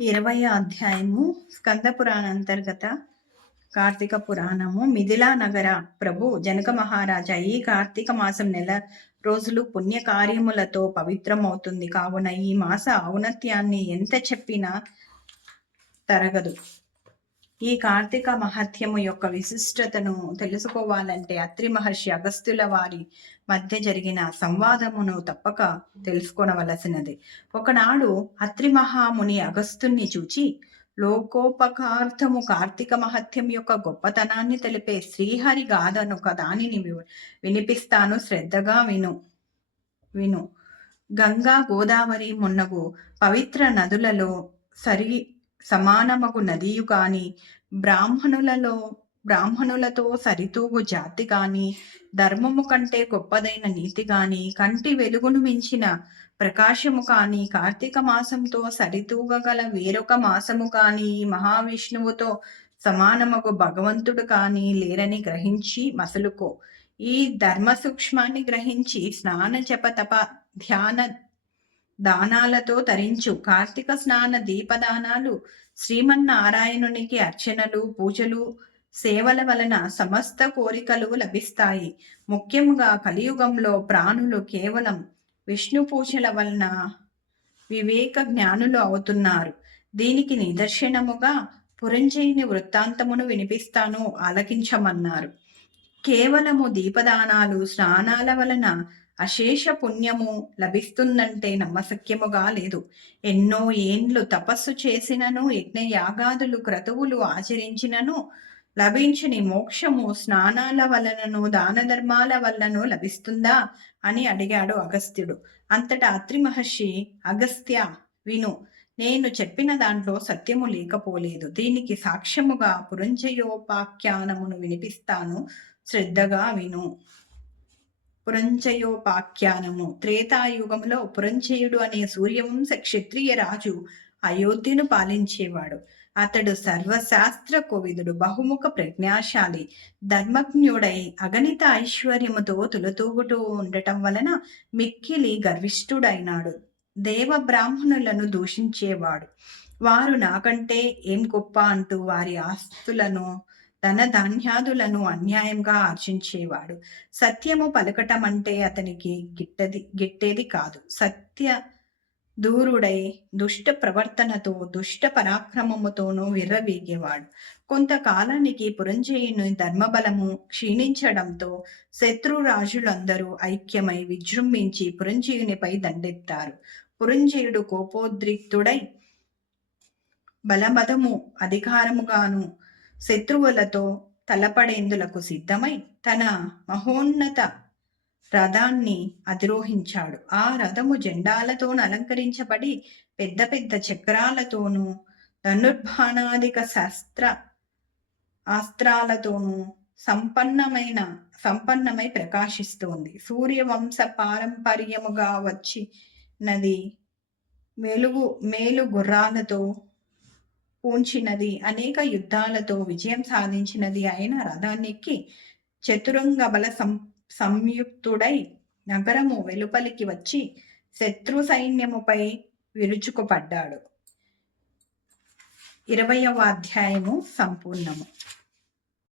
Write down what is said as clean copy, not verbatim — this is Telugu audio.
20వ అధ్యాయము స్కంద పురాణ అంతర్గత కార్తీక పురాణము. మిథిలా నగర ప్రభు జనక మహారాజా, ఈ కార్తీక మాసం నెల రోజులు పుణ్య కార్యములతో పవిత్రమవుతుంది. కావున ఈ మాస ఔన్నత్యాన్ని ఎంత చెప్పినా తరగదు. ఈ కార్తీక మహత్యము యొక్క విశిష్టతను తెలుసుకోవాలంటే అత్రి మహర్షి అగస్త్యుల వారి మధ్య జరిగిన సంవాదమును తప్పక తెలుసుకొనవలసినది. ఒకనాడు అత్రి మహాముని అగస్త్యుని చూచి, లోకోపకార్థము కార్తీక మహత్యం యొక్క గొప్పతనాన్ని తెలిపే శ్రీహరి గాథను దానిని వినిపిస్తాను, శ్రద్ధగా విను. గంగా, గోదావరి మున్నగు పవిత్ర నదులలో సమానమగు నదియు కాని, బ్రాహ్మణులతో సరితూగు జాతి కాని, ధర్మము కంటే గొప్పదైన నీతి గాని, కంటి వెలుగును మించిన ప్రకాశము కాని, కార్తీక మాసంతో సరితూగగల వేరొక మాసము కాని, మహావిష్ణువుతో సమానమగు భగవంతుడు కాని లేరని గ్రహించి మసలుకో. ఈ ధర్మ సూక్ష్మాన్ని గ్రహించి స్నాన జప తప ధ్యాన దానాలతో తరించు. కార్తీక స్నాన దీపదానాలు, శ్రీమన్నారాయణునికి అర్చనలు, పూజలు, సేవల వలన సమస్త కోరికలు లభిస్తాయి. ముఖ్యముగా కలియుగంలో ప్రాణులు కేవలం విష్ణు పూజల వలన వివేక జ్ఞానులు అవుతున్నారు. దీనికి నిదర్శనముగా పురంజయుని వృత్తాంతమును వినిపిస్తాను, ఆలకించమన్నారు. కేవలము దీపదానాలు, స్నానాల వలన అశేష పుణ్యము లభిస్తుందంటే నమ్మశక్యముగా లేదు. ఎన్నో ఏండ్లు తపస్సు చేసినను, యజ్ఞయాగాదులు క్రతువులు ఆచరించినను లభించని మోక్షము స్నానాల వలనను దాన ధర్మాల వలనను లభిస్తుందా అని అడిగాడు అగస్త్యుడు. అంతటా అత్రి మహర్షి, అగస్త్య విను, నేను చెప్పిన దాంట్లో సత్యము లేకపోలేదు. దీనికి సాక్ష్యముగా పురంజయోపాఖ్యానమును వినిపిస్తాను, శ్రద్ధగా విను. పురంజయోపాఖ్యానము. త్రేతాయుగంలో పురంజయుడు అనే సూర్యవంశ క్షత్రియ రాజు అయోధ్యను పాలించేవాడు. అతడు సర్వశాస్త్ర కోవిదుడు, బహుముఖ ప్రజ్ఞాశాలి, ధర్మజ్ఞుడై అగణిత ఐశ్వర్యముతో తులతూగుతూ ఉండటం వలన మిక్కిలి గర్విష్ఠుడైనాడు. దేవ బ్రాహ్మణులను దూషించేవాడు. వారు నాకంటే ఏం గొప్ప అంటూ వారి ఆస్తులను, ధన ధాన్యాదులను అన్యాయంగా ఆర్జించేవాడు. సత్యము పలకటం అంటే అతనికి గిట్టేది కాదు. సత్య దూరుడై దుష్ట ప్రవర్తనతో, దుష్ట పరాక్రమముతోనూ విర్రవీగేవాడు. కొంతకాలానికి పురంజయుని ధర్మబలము క్షీణించడంతో శత్రురాజులందరూ ఐక్యమై విజృంభించి పురంజయునిపై దండెత్తారు. పురంజయుడు కోపోద్రిక్తుడై బలమదము అధికారముగాను శత్రువులతో తలపడేందులకు సిద్ధమై తన మహోన్నత రథాన్ని అధిరోహించాడు. ఆ రథము జెండాలతో అలంకరించబడి పెద్ద పెద్ద చక్రాలతోనూ ధనుర్బాణాదిక అస్త్రాలతోనూ సంపన్నమై ప్రకాశిస్తోంది. సూర్యవంశ పారంపర్యముగా వచ్చినది, మేలు గుర్రాలతో పూంచినది, అనేక యుద్ధాలతో విజయం సాధించినది అయిన రథాన్నెక్కి చతురంగ బల సంయుక్తుడై నగరము వెలుపలికి వచ్చి శత్రు సైన్యముపై విరుచుకుపడ్డాడు. 20వ అధ్యాయము సంపూర్ణము.